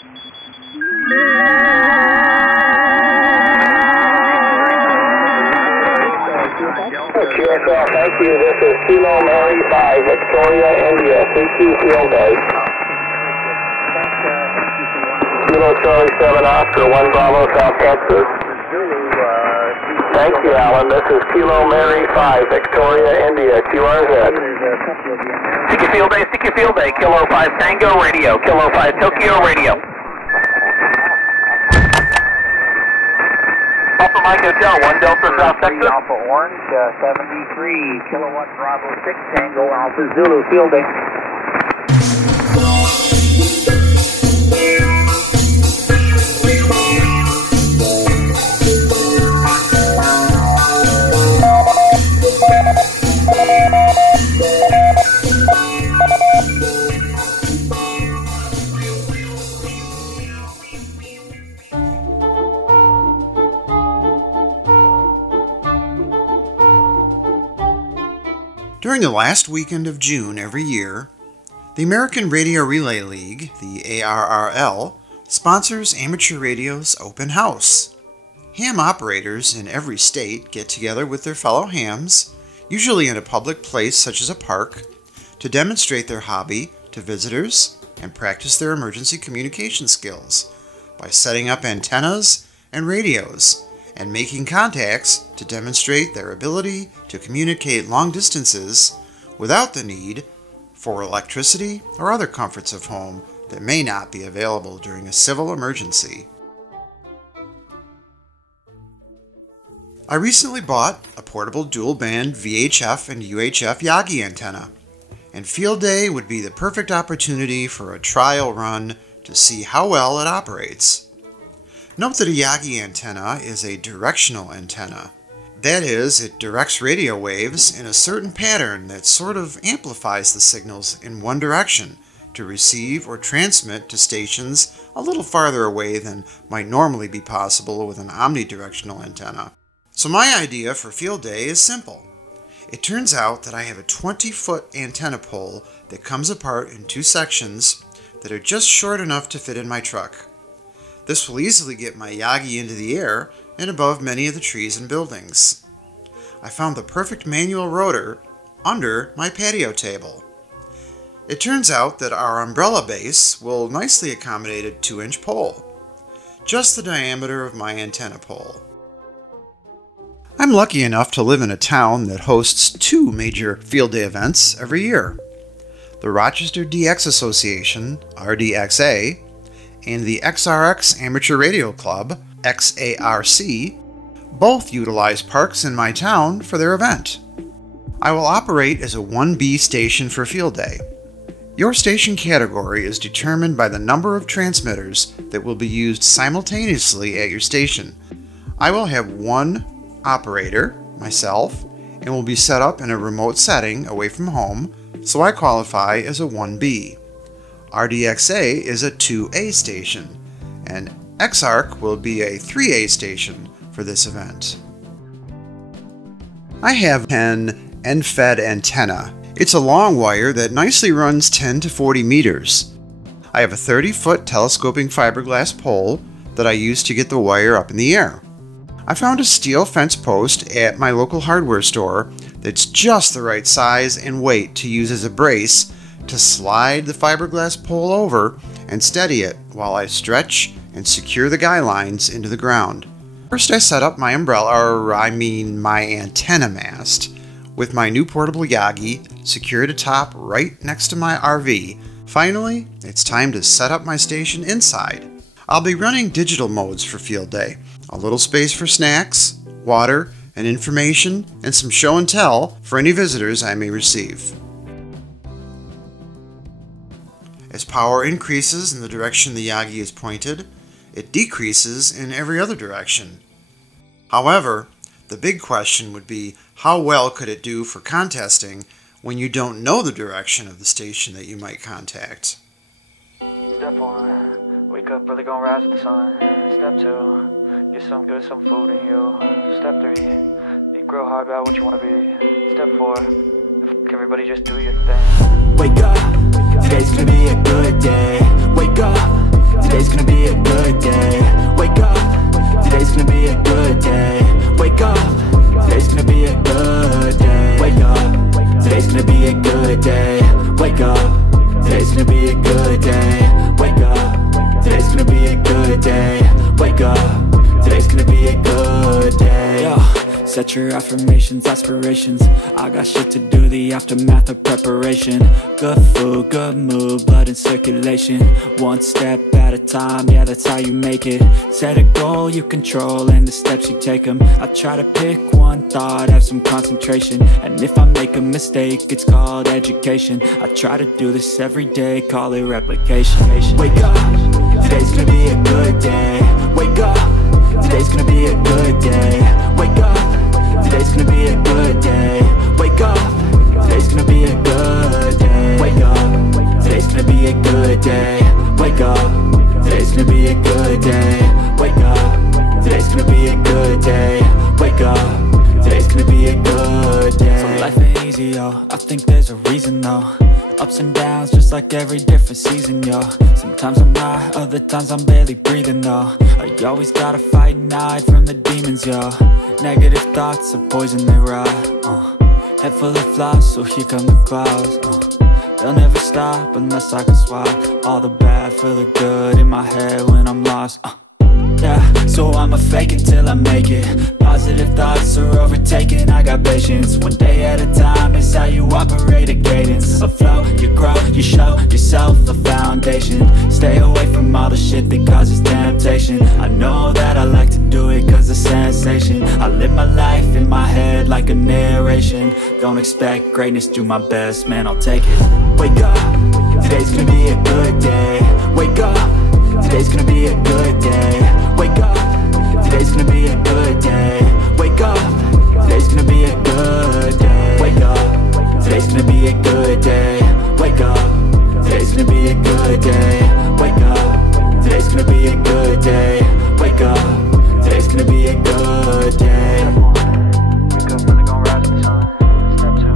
QSL, thank you. This is Kilo Mary 5, Victoria, India, CQ Field Day. Kilo Charlie 7 Oscar, 1 Bravo, South Texas. Thank you, Alan. This is Kilo Mary 5, Victoria, India, QRZ. CQ Field Day, Kilo 5 Tango Radio, Kilo 5 Tokyo Radio. Alpha Mike Hotel, 1 Delta South Texas. Alpha Orange, 73, Kilowatt Bravo 6, Tango Alpha Zulu, Field Day. During the last weekend of June every year, the American Radio Relay League, the ARRL, sponsors Amateur Radio's Open House. Ham operators in every state get together with their fellow hams, usually in a public place such as a park, to demonstrate their hobby to visitors and practice their emergency communication skills by setting up antennas and radios and making contacts to demonstrate their ability to communicate long distances without the need for electricity or other comforts of home that may not be available during a civil emergency. I recently bought a portable dual-band VHF and UHF Yagi antenna, and Field Day would be the perfect opportunity for a trial run to see how well it operates. Note that a Yagi antenna is a directional antenna. That is, it directs radio waves in a certain pattern that sort of amplifies the signals in one direction to receive or transmit to stations a little farther away than might normally be possible with an omnidirectional antenna. So my idea for Field Day is simple. It turns out that I have a 20-foot antenna pole that comes apart in 2 sections that are just short enough to fit in my truck. This will easily get my Yagi into the air and above many of the trees and buildings. I found the perfect manual rotor under my patio table. It turns out that our umbrella base will nicely accommodate a 2-inch pole, just the diameter of my antenna pole. I'm lucky enough to live in a town that hosts 2 major Field Day events every year. The Rochester DX Association, RDXA, and the XRX Amateur Radio Club, XARC, both utilize parks in my town for their event. I will operate as a 1B station for Field Day. Your station category is determined by the number of transmitters that will be used simultaneously at your station. I will have 1 operator, myself, and will be set up in a remote setting away from home, so I qualify as a 1B. RDXA is a 2A station, and XARC will be a 3A station for this event. I have an end-fed antenna. It's a long wire that nicely runs 10 to 40 meters. I have a 30-foot telescoping fiberglass pole that I use to get the wire up in the air. I found a steel fence post at my local hardware store that's just the right size and weight to use as a brace to slide the fiberglass pole over and steady it while I stretch and secure the guy lines into the ground. First I set up my my antenna mast with my new portable Yagi secured atop right next to my RV. Finally, it's time to set up my station inside. I'll be running digital modes for Field Day. A little space for snacks, water, and information, and some show and tell for any visitors I may receive. As power increases in the direction the Yagi is pointed, it decreases in every other direction. However, the big question would be, how well could it do for contesting when you don't know the direction of the station that you might contact? Step 1, wake up early, gonna rise with the sun. Step 2, get some food in you. Step 3, think real hard about what you want to be. Step 4, everybody just do your thing. Wake up, today's gonna be a good day. Wake up, today's gonna nature, affirmations, aspirations. I got shit to do, the aftermath of preparation. Good food, good mood, blood in circulation. One step at a time, yeah, that's how you make it. Set a goal you control and the steps you take them. I try to pick one thought, have some concentration. And if I make a mistake, it's called education. I try to do this every day, call it replication. Wake up, today's gonna be a good day. Wake up, today's gonna be a good day. Wake up, today's gonna be a good day. Wake up, today's gonna be a good day. Wake up, today's gonna be a good day. Wake up, today's gonna be a good day. Wake up, today's gonna be a good day. Wake up, today's gonna be a good day. So life ain't easy, yo, I think there's a reason though. Ups and downs, just like every different season, yo. Sometimes I'm high, other times I'm barely breathing, though. I always gotta fight and hide from the demons, yo. Negative thoughts are poison, they rot, Head full of flies, so here come the clouds, They'll never stop unless I can swap all the bad for the good in my head when I'm lost, Yeah, so I'ma fake it till I make it. Positive thoughts are overtaken, I got patience. One day at a time is how you operate a cadence. A flow, you grow, you show yourself a foundation. Stay away from all the shit that causes temptation. I know that I like to do it cause it's sensation. I live my life in my head like a narration. Don't expect greatness, do my best, man, I'll take it. Wake up, today's gonna be a good day. Wake up, today's gonna be a good day. Wake up, today's gonna be a good day. Wake up, today's gonna be a good day. Wake up, today's gonna be a good day. Wake up, today's gonna be a good day. Wake up, today's gonna be a good day. Wake up, today's gonna be a good day. Wake up, really gon' rise with the sun. Step 2,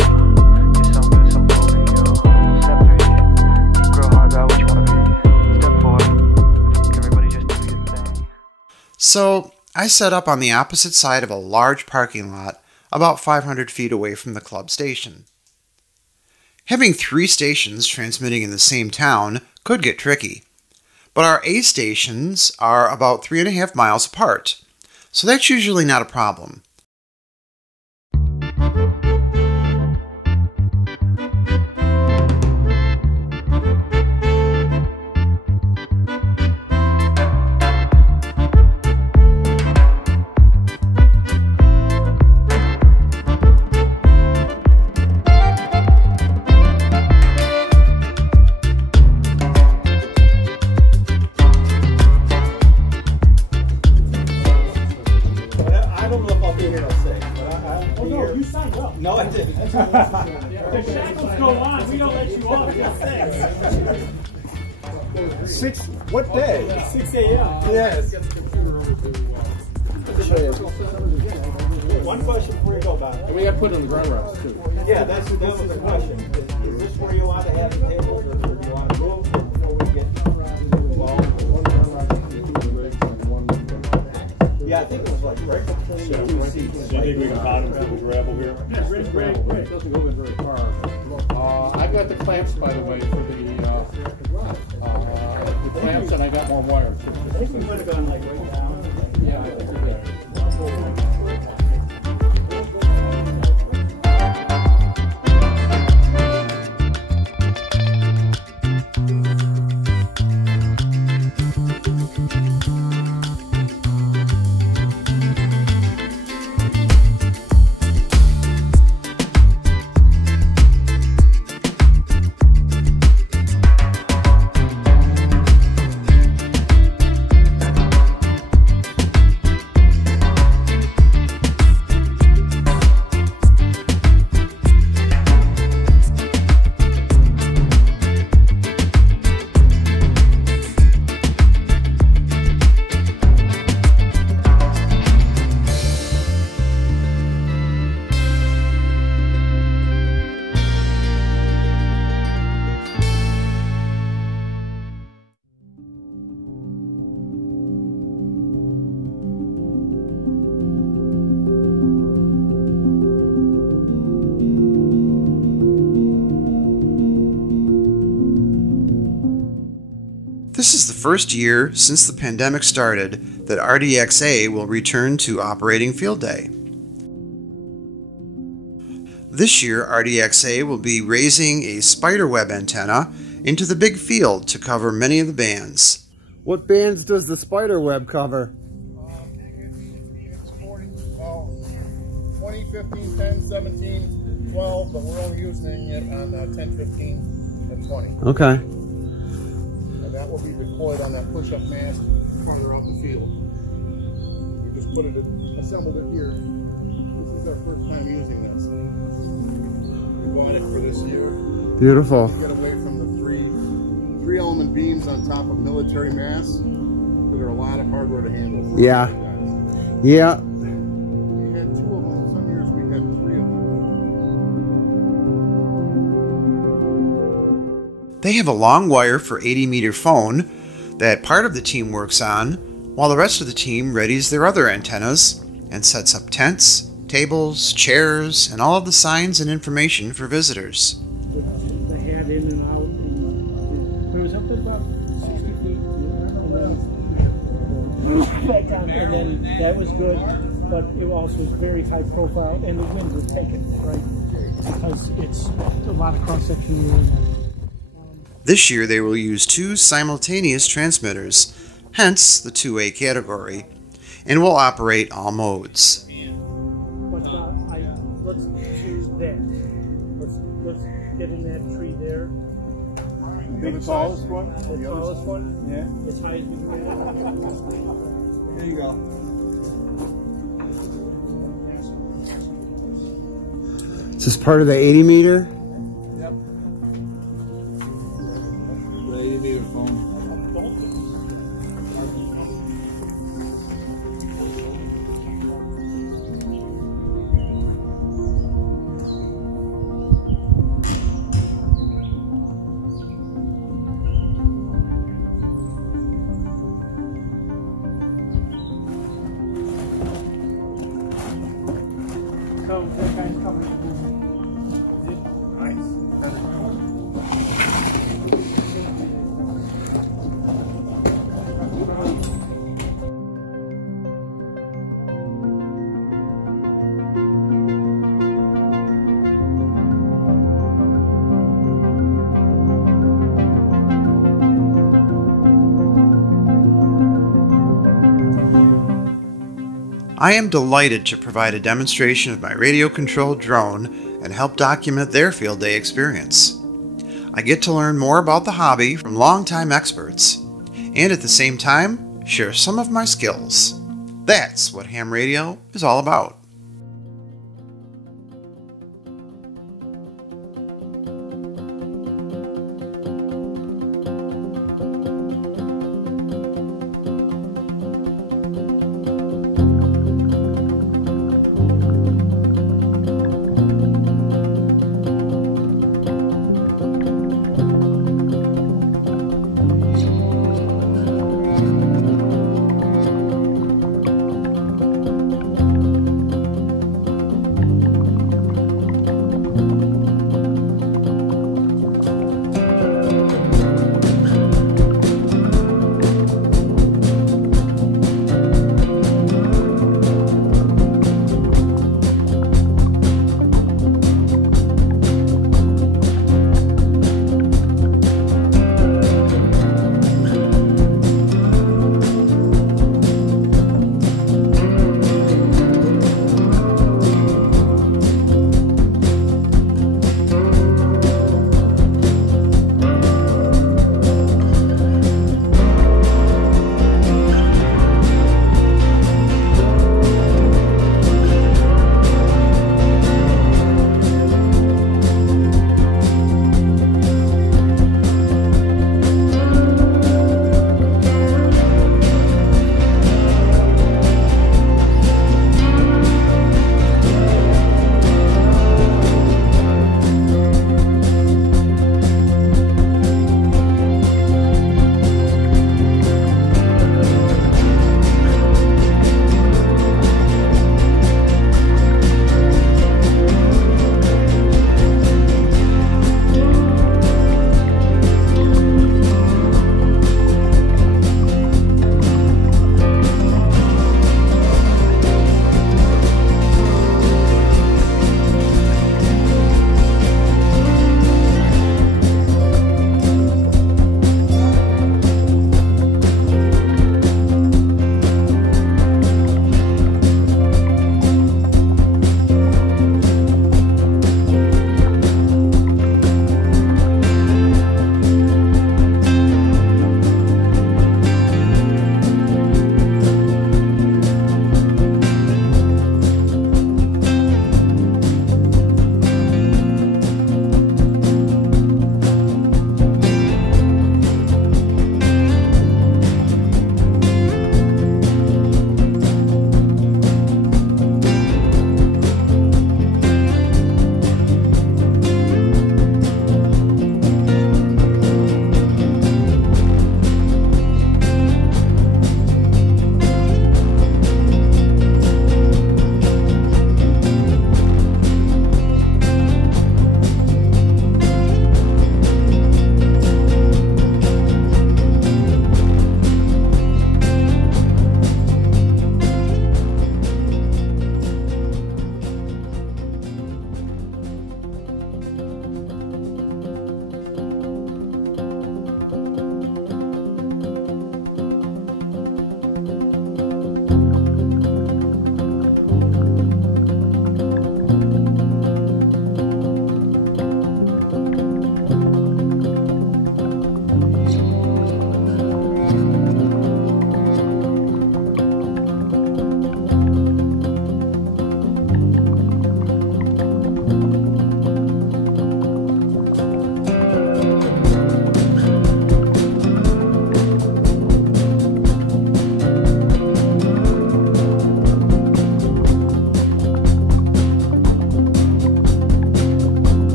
get some good, some food in you. Step 3, think real hard about what you wanna be. Step 4, everybody just do your thing. So I set up on the opposite side of a large parking lot about 500 feet away from the club station. Having 3 stations transmitting in the same town could get tricky, but our A stations are about 3.5 miles apart, so that's usually not a problem. No, I didn't. The shackles go on. We don't let you off. You're 6. What day? 6 a.m. Yes. One question before you go back. And we got put in the ground routes too. Yeah, that was the question. Is this where you want to have the tables, or do you want to move before we get involved? Yeah, I think it was like right between the 2 seats. Do you think we can bottom through the gravel here? Yeah, gravel. It doesn't go in very far. I got the clamps, by the way, for the clamps, and I got more wires. I think we might have gone like right down. Yeah, I think we did. This is the first year since the pandemic started that RDXA will return to operating field day. This year, RDXA will be raising a spiderweb antenna into the big field to cover many of the bands. What bands does the spiderweb cover? It's 40, 20, 15, 10, 17, 12, but we're only using it on 10, 15, and 20. Okay. And that will be deployed on that push-up mast farther out the field. We just assembled it here. This is our first time using this. We bought it for this year. Beautiful. To get away from the three element beams on top of military masts that are a lot of hardware to handle. Yeah. Yeah. We had 2 of them. Some years we had 3 of them. They have a long wire for 80-meter phone that part of the team works on, while the rest of the team readies their other antennas and sets up tents, tables, chairs, and all of the signs and information for visitors. The head in and out. And it was up to about 60 feet. And then that was good, but it also was very high profile, and the wind would take it, right? Because it's a lot of cross-section wind. This year they will use 2 simultaneous transmitters, hence the 2A category, and will operate all modes. But let's choose that. Let's get in that tree there. The tallest one? The tallest one? Yeah. As high as we can get. There you go. Is this part of the 80-meter? Yep. Ready to need a phone. So that guy's covering the movement. I am delighted to provide a demonstration of my radio-controlled drone and help document their field day experience. I get to learn more about the hobby from longtime experts, and at the same time, share some of my skills. That's what ham radio is all about.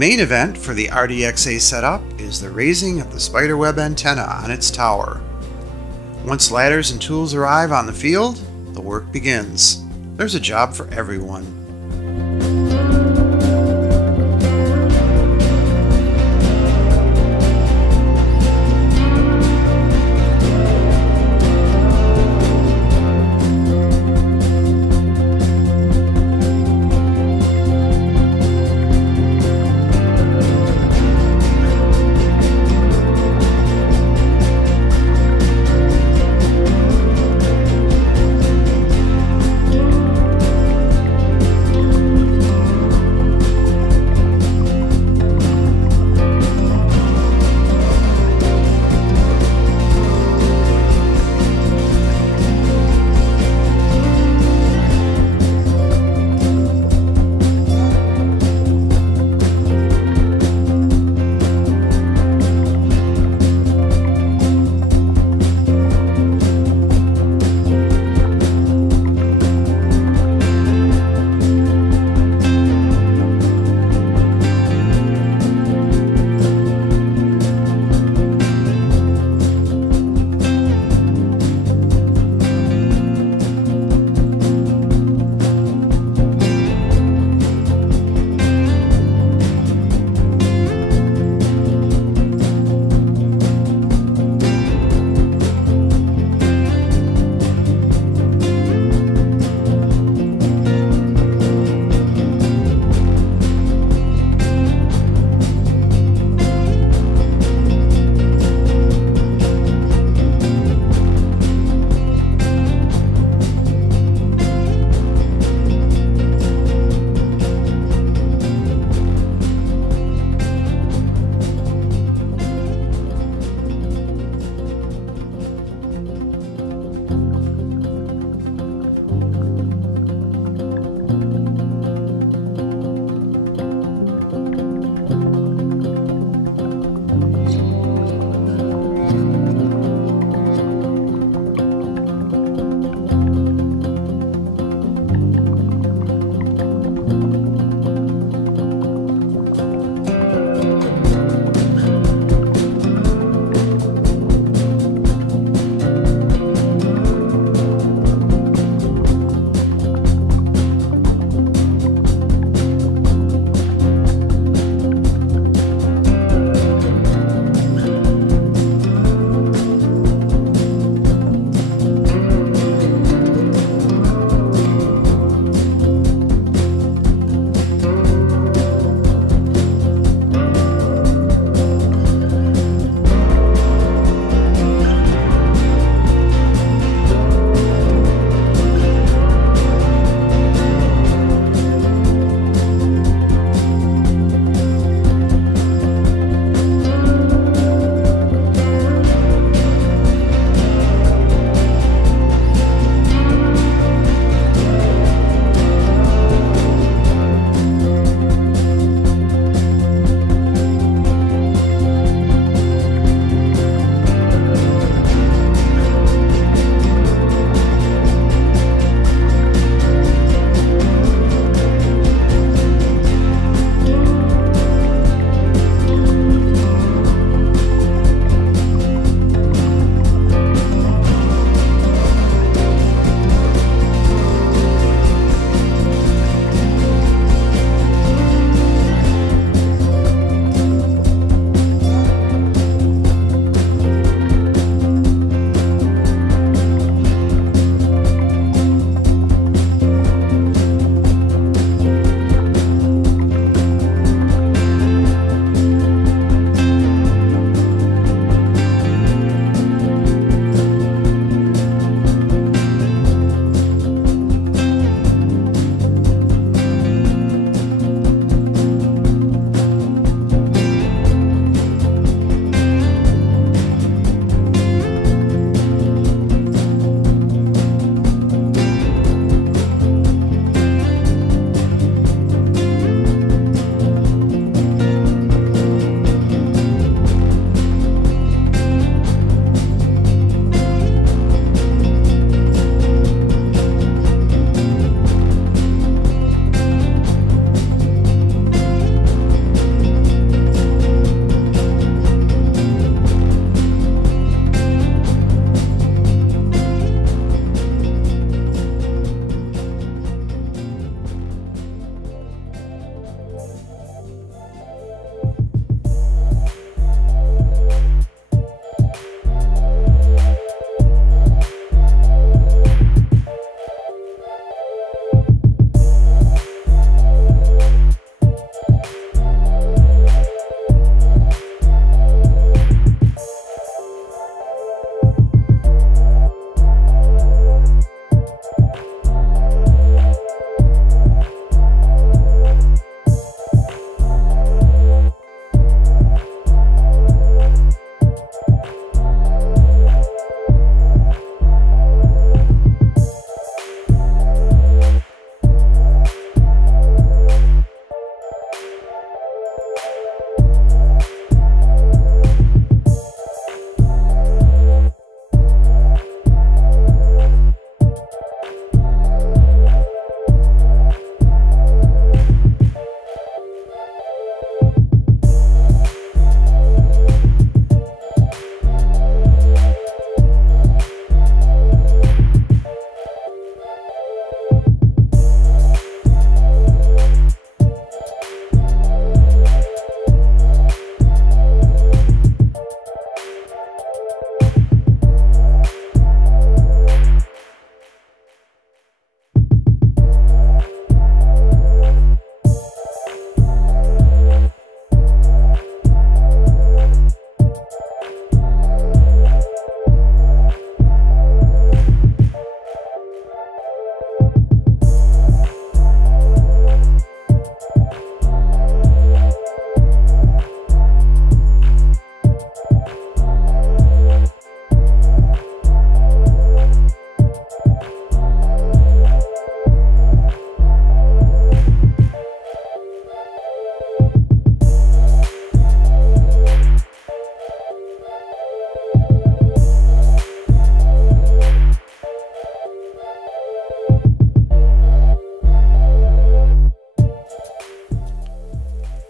main event for the RDXA setup is the raising of the spiderweb antenna on its tower. Once ladders and tools arrive on the field, the work begins. There's a job for everyone.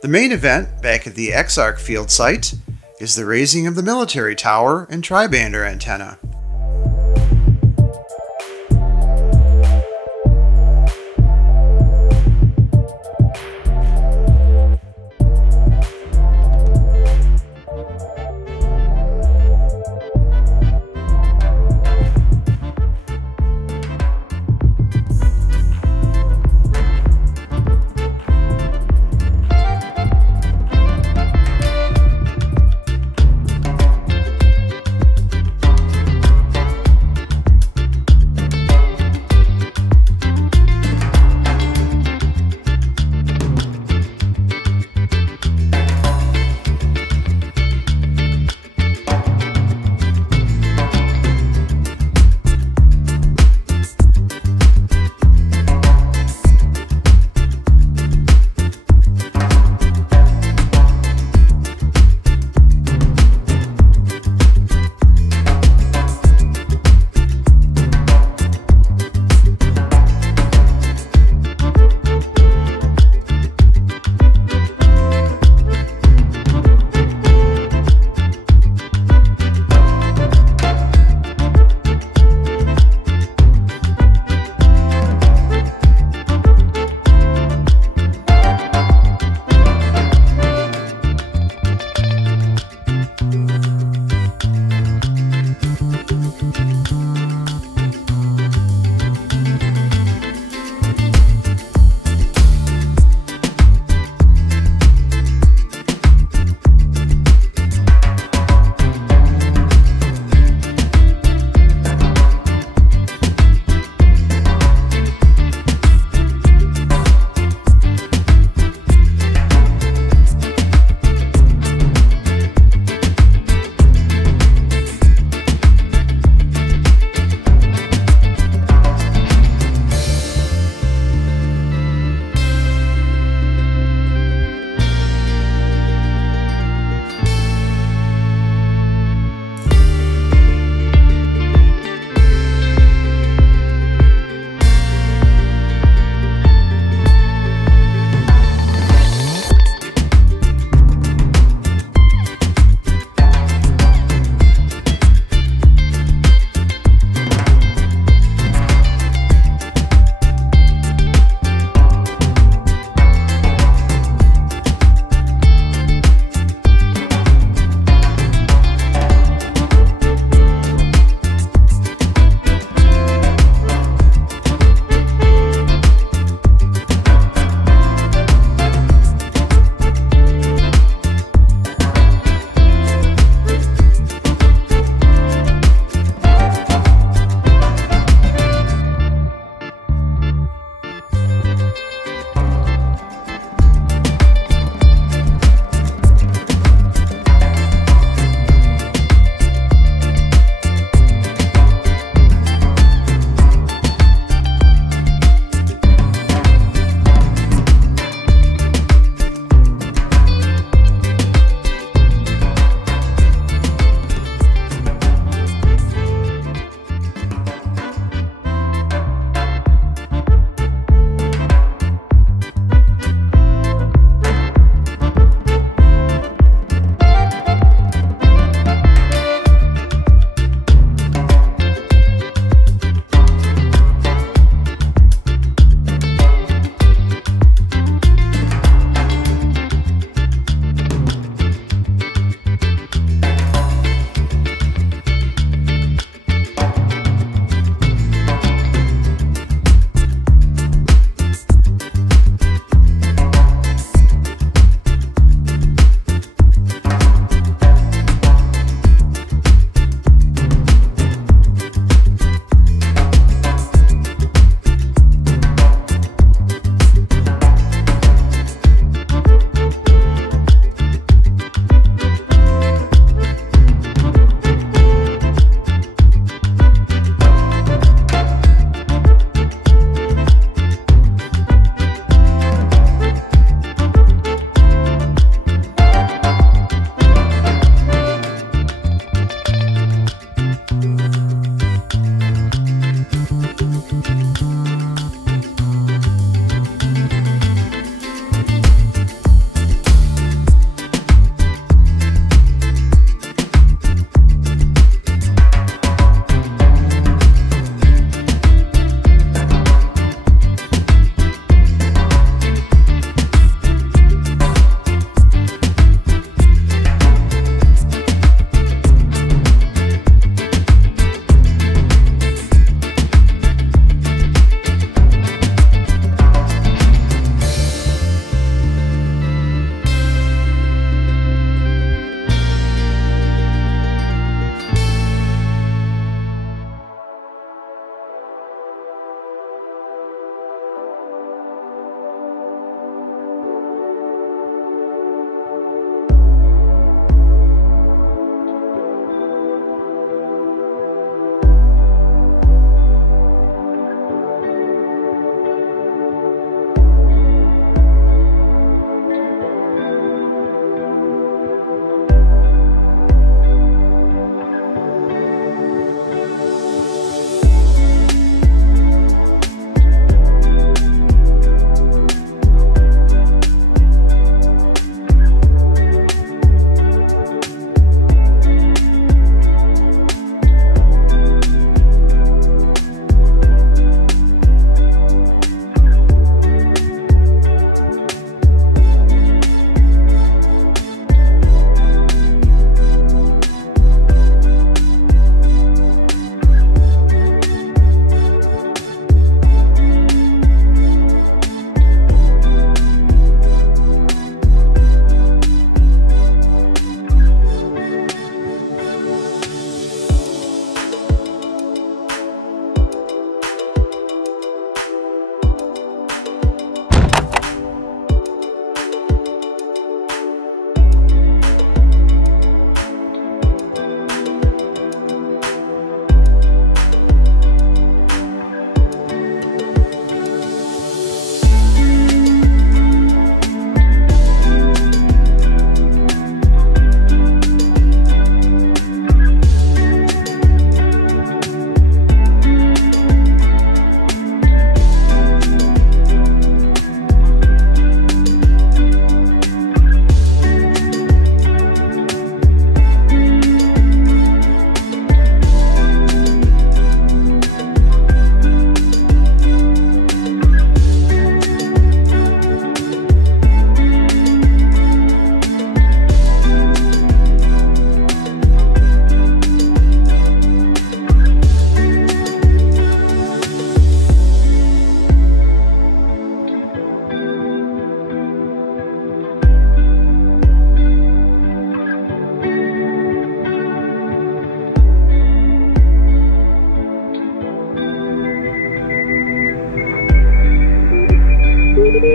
The main event back at the Exarch field site is the raising of the military tower and tribander antenna.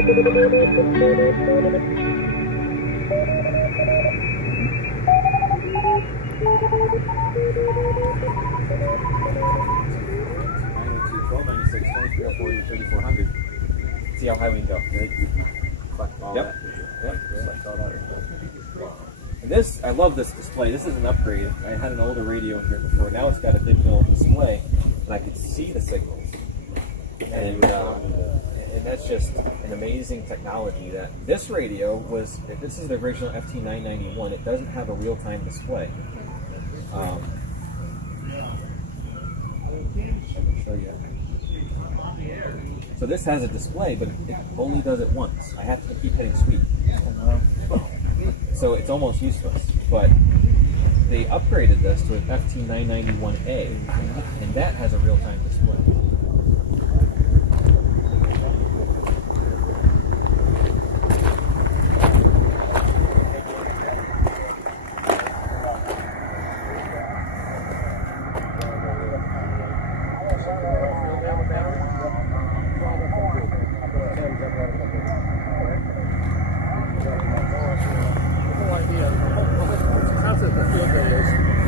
See how high we can go. Yep. And this, I love this display. This is an upgrade. I had an older radio in here before. Now it's got a digital display, and I could see the signals. And that's just an amazing technology. That this radio was, if this is the original FT991, it doesn't have a real-time display. I can show you. So this has a display, but it only does it once. I have to keep hitting sweep. So it's almost useless. But they upgraded this to an FT991A, and that has a real-time display.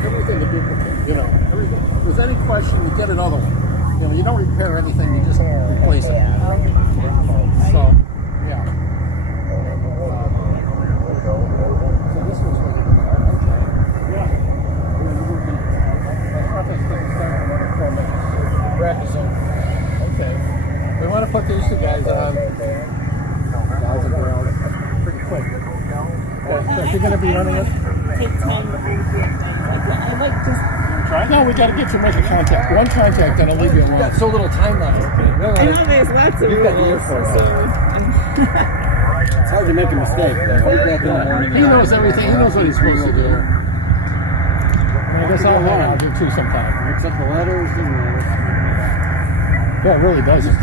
Everything to duplicate, you know, everything. If there's any question, you get another one. You know, you don't repair anything, you just replace it. So, yeah. So this was what, yeah. Okay. We want to put these two guys on. Guys and girls. Pretty quick. So if you're going to be running it? Take time. I like just... No, we got to get you make a contact. One contact, then I'll leave you alone. Got so little time left. I know there's lots of rules, so... It's hard to make a mistake. He knows everything. He knows what he's supposed to do. I guess I'll do too sometimes. Mix up the letters and... Yeah, it really doesn't.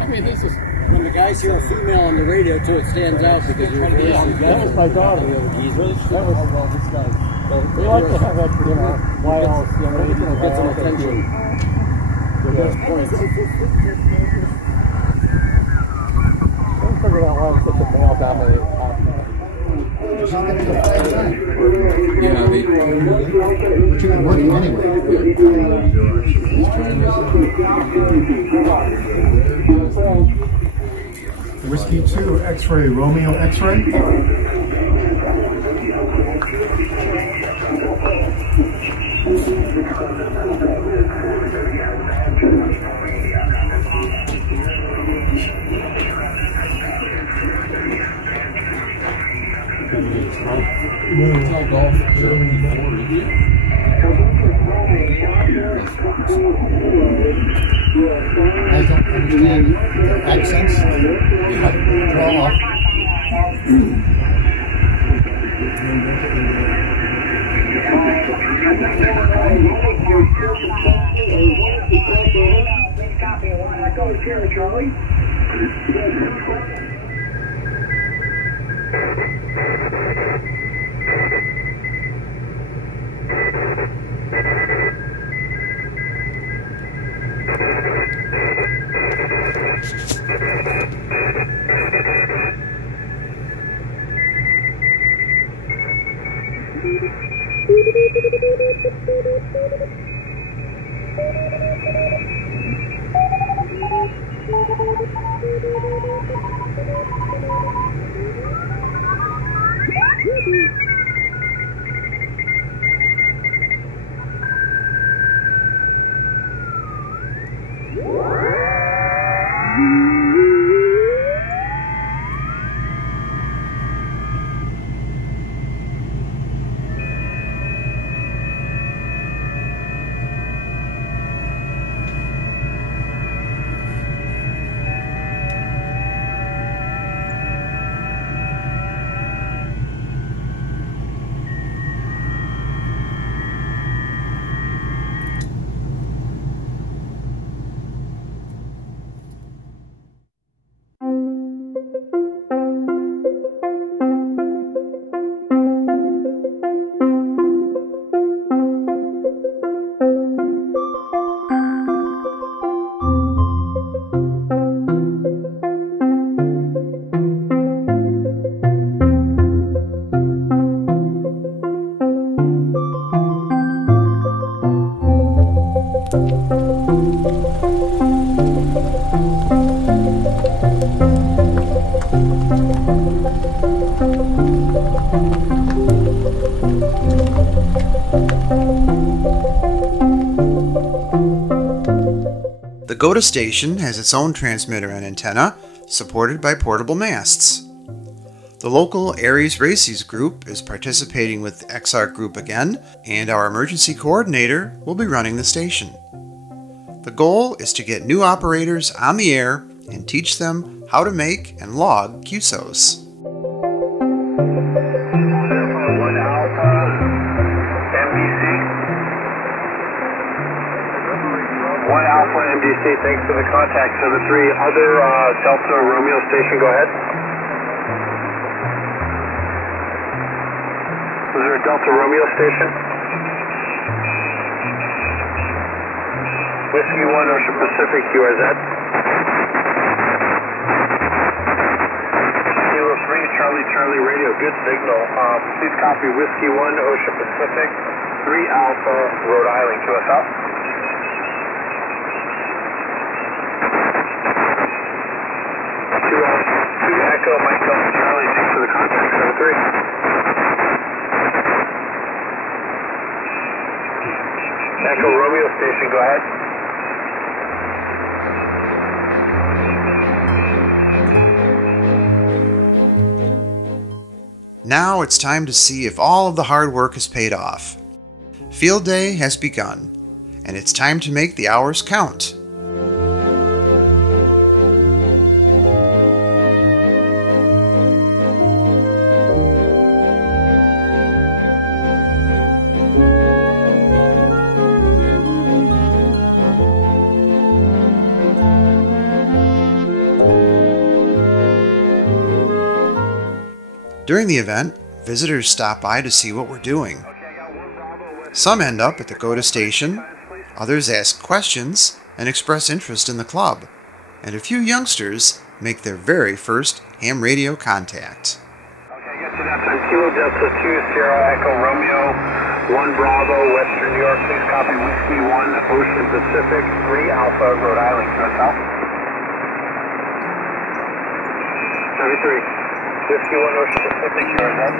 I mean, this is... When the guys hear a female on the radio too, it stands out because you're that was my daughter. That was this guy. We like to have that, you know, why else, you know, get some attention. Good points. Don't figure out why I'm such a male dominated chicken working anyway. Whiskey 2, X-ray, Romeo X-ray. I don't understand their accents. Draw off. The GOTA station has its own transmitter and antenna, supported by portable masts. The local Aries Races group is participating with the XR group again, and our emergency coordinator will be running the station. The goal is to get new operators on the air and teach them how to make and log QSOs. 1 Alpha, NBC. 1 Alpha, NBC, thanks for the contact. 73, other Delta Romeo station, go ahead. Was there a Delta Romeo station? Whiskey 1 Ocean Pacific, QRZ. Kilo 3 Charlie Charlie Radio, good signal. Please copy Whiskey 1 Ocean Pacific, 3 Alpha Rhode Island, QSL. 2 Echo Mike Delta Charlie, thanks for the contact, 73. Echo Romeo station, go ahead. Now it's time to see if all of the hard work has paid off. Field day has begun, and it's time to make the hours count. During the event, visitors stop by to see what we're doing. Some end up at the GOTA station, others ask questions and express interest in the club, and a few youngsters make their very first ham radio contact. Okay, get to that time. Kilo Delta 2 Sierra Echo Romeo 1 Bravo Western New York. Please copy Whiskey 1 Ocean Pacific 3 Alpha Rhode Island, QSL. 73. Whiskey 1 Ocean Pacific, QRZ.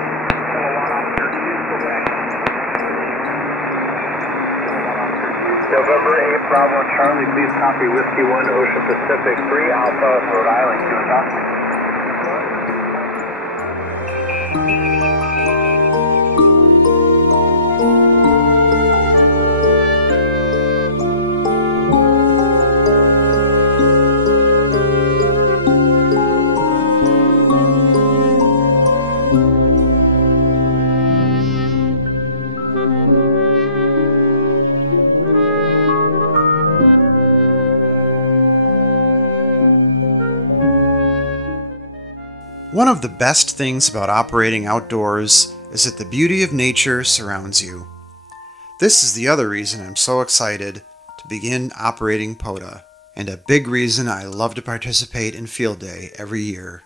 November 8 Bravo Charlie, please copy Whiskey 1 Ocean Pacific 3 Alpha Rhode Island, QSL. One of the best things about operating outdoors is that the beauty of nature surrounds you. This is the other reason I'm so excited to begin operating POTA, and a big reason I love to participate in Field Day every year.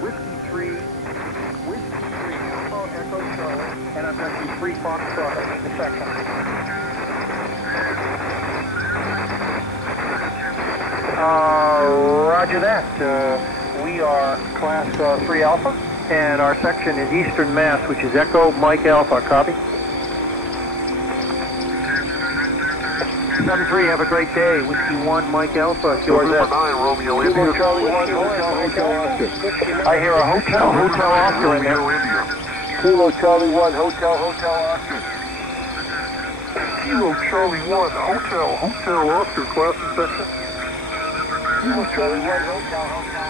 Whiskey 3, Alpha Echo Charlie, and I'm going to be 3 Foxtrot in the section. Roger that. We are class 3 Alpha, and our section is Eastern Mass, which is Echo Mike Alpha. Copy. 7-3, have a great day. Whiskey 1, Mike Alpha, QRZ. 9, Romeo India. Charlie 1, Hotel Oscar. I hear a Hotel Oscar in there. Kilo Charlie 1, Hotel Oscar. Kilo Charlie 1, Hotel Oscar, class and section. Kilo Charlie 1, Hotel Oscar.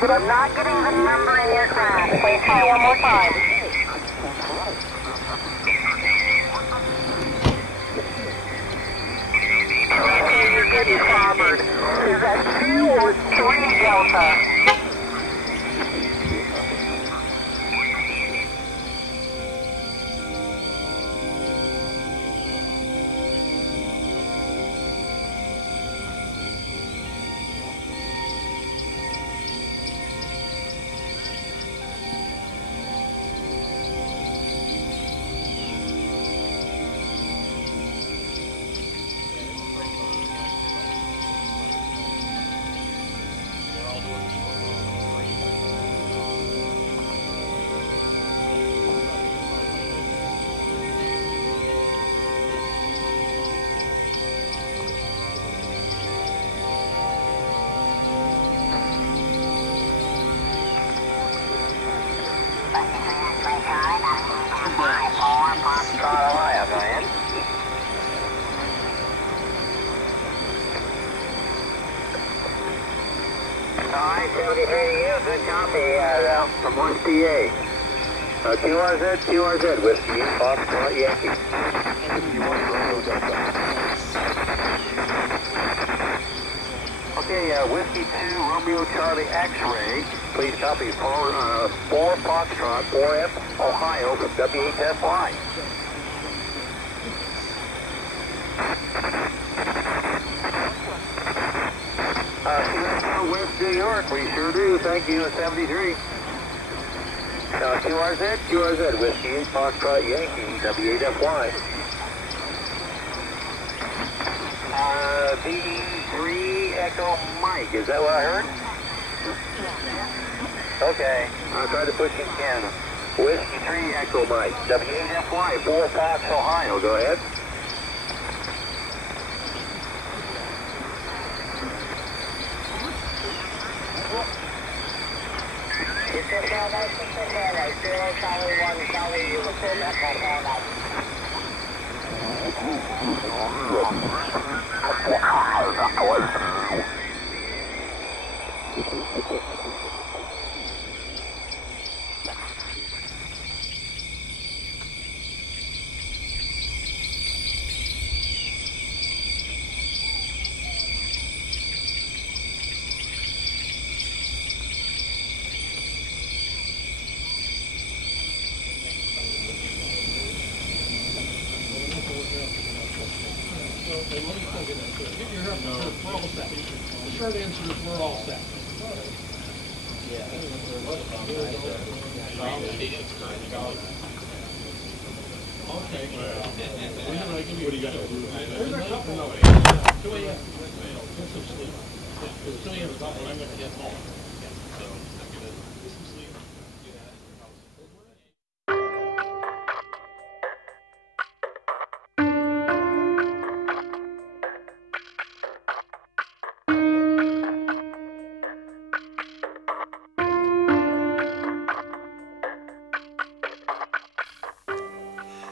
But I'm not getting the number in your class. Please try one more time. You're good, you clobbered. Is that 2 or 3 Delta? Good copy from 1PA. QRZ, Whiskey, Foxtrot, Yankee. Okay, Whiskey 2, Romeo Charlie X-Ray. Please copy 4 Foxtrot, 4F, Ohio from W8FY. West New York, we sure do. Thank you, 73. QRZ, Whiskey, Foxtrot, Yankee, W8FY. VE3 Echo Mike, is that what I heard? Okay, I'll try to push in Canada. Whiskey 3 Echo Mike, W8FY, 4 Fox, Ohio, go ahead. It's a Paradise, Zero Charlie 1, Charlie, you will pull back on Paradise. We're all set. The short answer is we're all set. Okay. What do you got to do? There's a couple of ways. 2 a.m. Get some sleep. It's 2 a.m. I'm going to get home. So I'm going to get some sleep.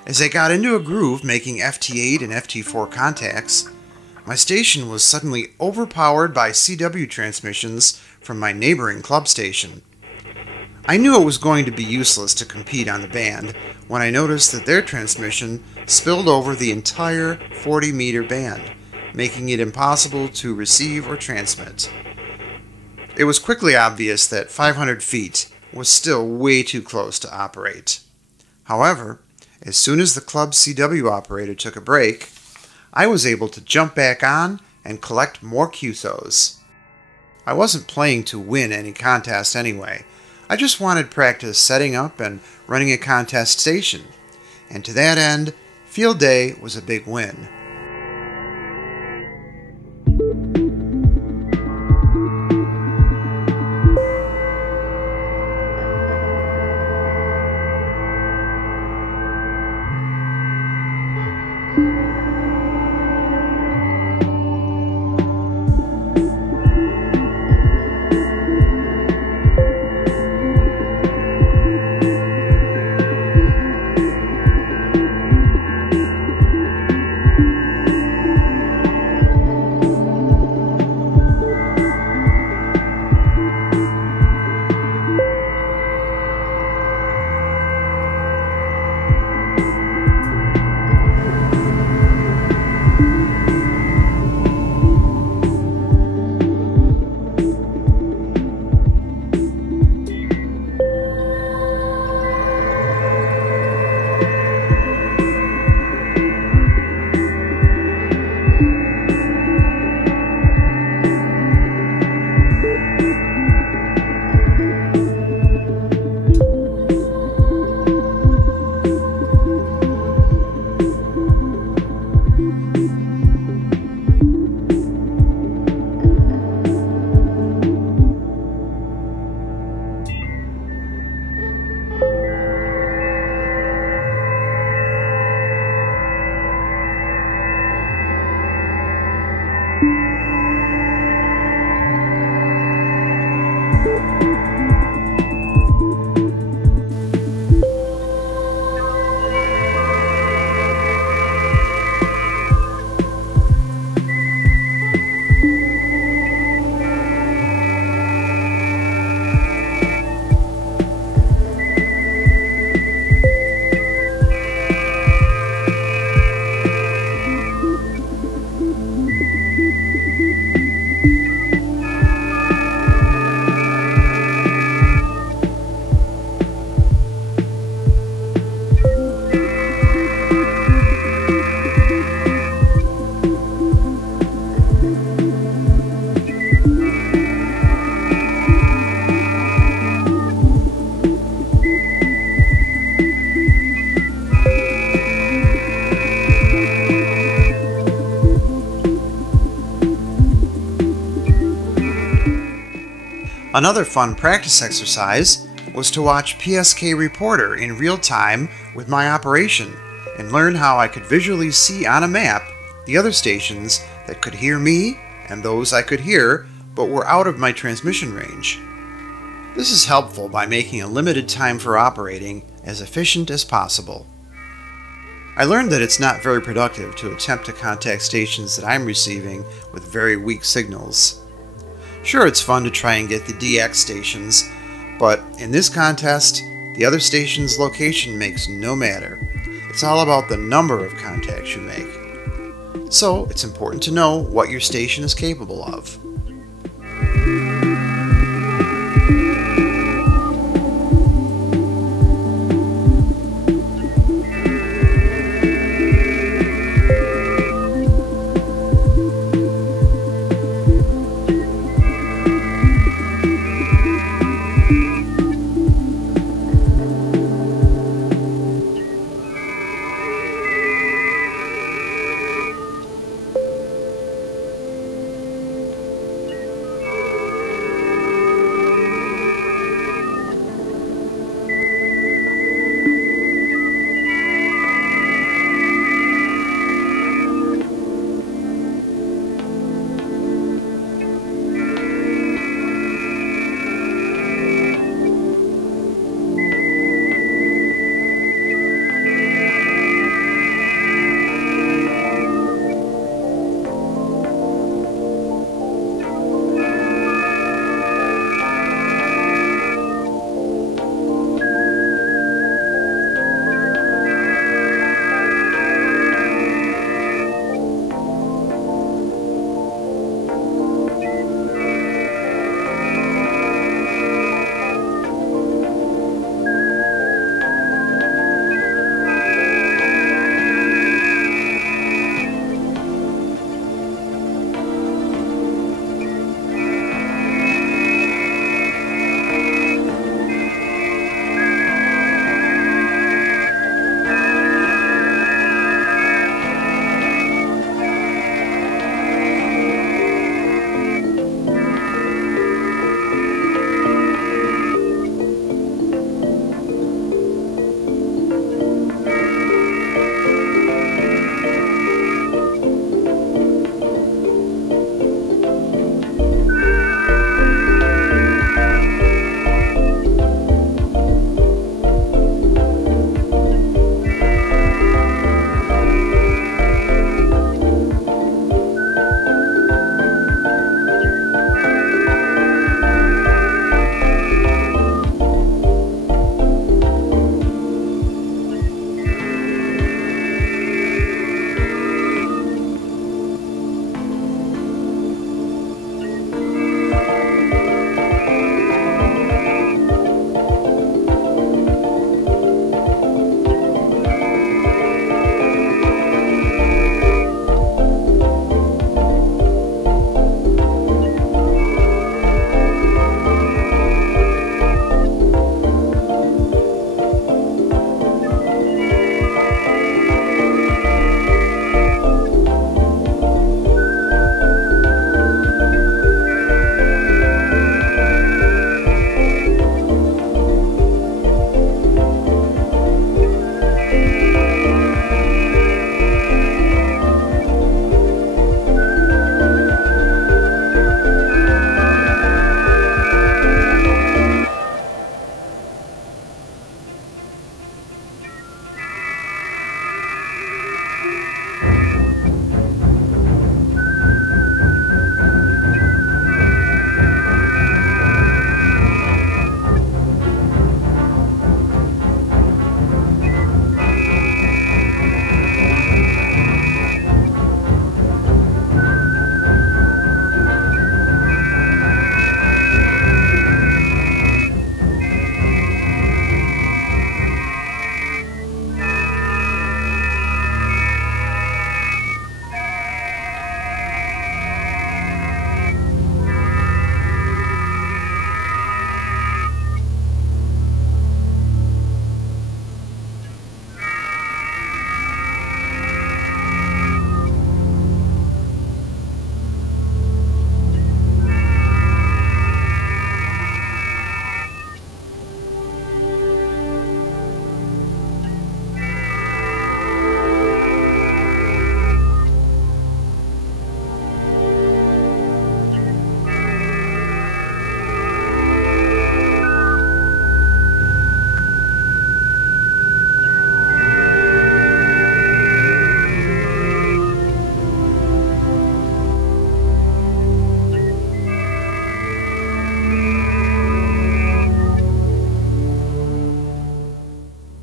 As I got into a groove making FT8 and FT4 contacts, my station was suddenly overpowered by CW transmissions from my neighboring club station. I knew it was going to be useless to compete on the band when I noticed that their transmission spilled over the entire 40-meter band, making it impossible to receive or transmit. It was quickly obvious that 500 feet was still way too close to operate. However, as soon as the club CW operator took a break, I was able to jump back on and collect more QSOs. I wasn't playing to win any contest anyway. I just wanted practice setting up and running a contest station, and to that end, Field Day was a big win. Another fun practice exercise was to watch PSK Reporter in real time with my operation and learn how I could visually see on a map the other stations that could hear me and those I could hear but were out of my transmission range. This is helpful by making a limited time for operating as efficient as possible. I learned that it's not very productive to attempt to contact stations that I'm receiving with very weak signals. Sure, it's fun to try and get the DX stations, but in this contest, the other station's location makes no matter. It's all about the number of contacts you make. So, it's important to know what your station is capable of.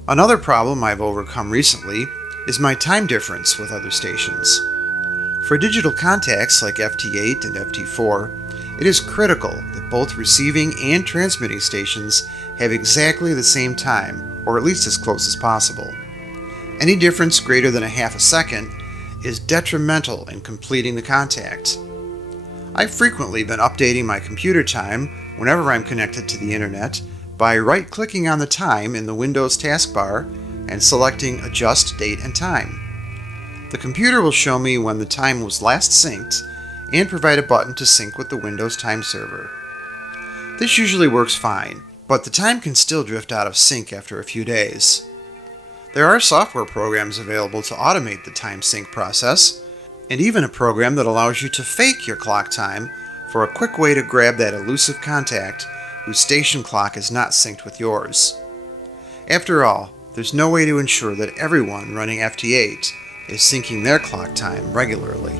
Another problem I've overcome recently is my time difference with other stations. For digital contacts like FT8 and FT4, it is critical that both receiving and transmitting stations have exactly the same time, or at least as close as possible. Any difference greater than a half a second is detrimental in completing the contact. I've frequently been updating my computer time whenever I'm connected to the internet by right-clicking on the time in the Windows taskbar and selecting Adjust Date and Time. The computer will show me when the time was last synced and provide a button to sync with the Windows time server. This usually works fine, but the time can still drift out of sync after a few days. There are software programs available to automate the time sync process, and even a program that allows you to fake your clock time for a quick way to grab that elusive contact whose station clock is not synced with yours. After all, there's no way to ensure that everyone running FT8 is syncing their clock time regularly.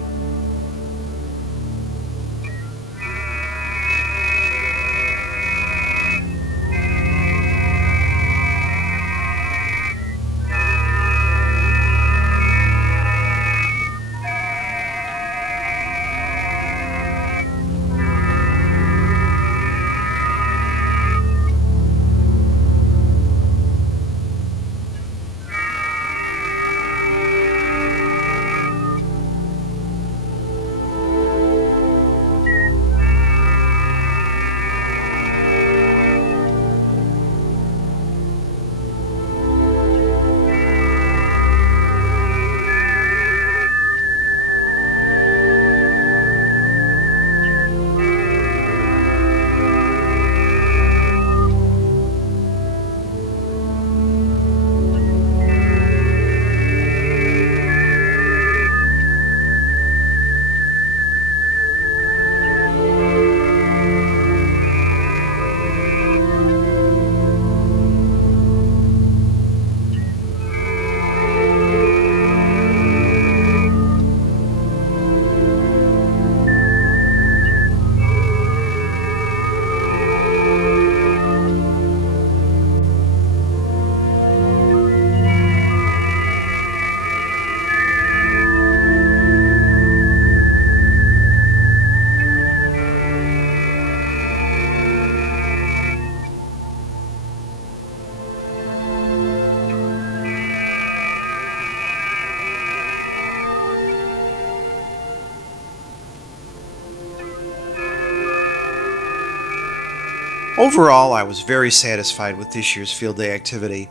Overall, I was very satisfied with this year's field day activity.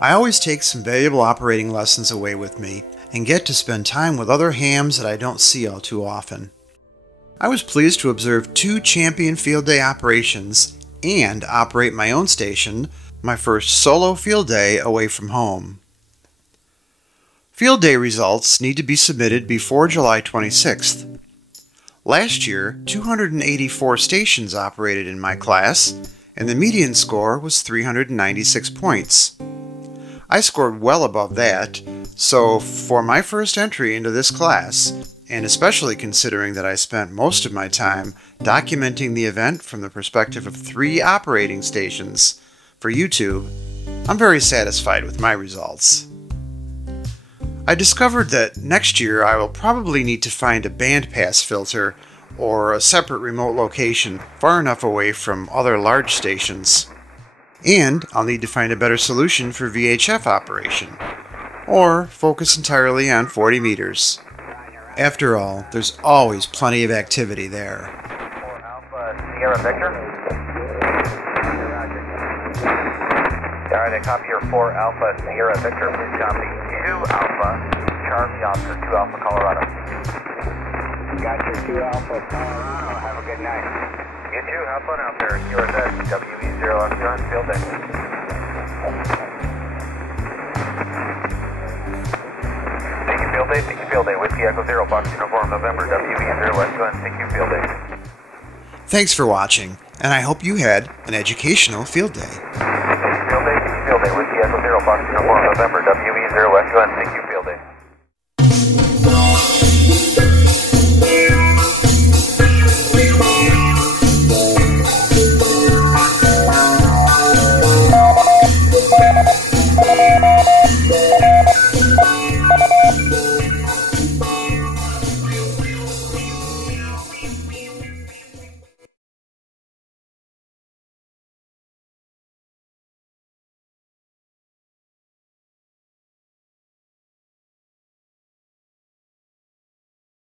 I always take some valuable operating lessons away with me and get to spend time with other hams that I don't see all too often. I was pleased to observe 2 champion field day operations and operate my own station, my first solo field day away from home. Field day results need to be submitted before July 26th. Last year, 284 stations operated in my class, and the median score was 396 points. I scored well above that, so for my first entry into this class, and especially considering that I spent most of my time documenting the event from the perspective of 3 operating stations for YouTube, I'm very satisfied with my results. I discovered that next year I will probably need to find a bandpass filter or a separate remote location far enough away from other large stations. And I'll need to find a better solution for VHF operation, or focus entirely on 40 meters. After all, there's always plenty of activity there. Sierra Victor. Alright, I copy your 4 Alpha Sierra Victor. Please copy 2 Alpha Charlie Oscar, 2 Alpha Colorado. Got your 2 Alpha Colorado. Have a good night. You too. Have fun out there. QRZ WE0 F2 field day. Thank you, field day. Thank you, field day. Whiskey Echo 0, Box Uniform November WE0 F2. Thank you, field day. Thanks for watching, and I hope you had an educational field day. Thank you, field day. Thank you, field day. Whiskey Echo 0, Box Uniform November WE0 F2. Thank you, field day.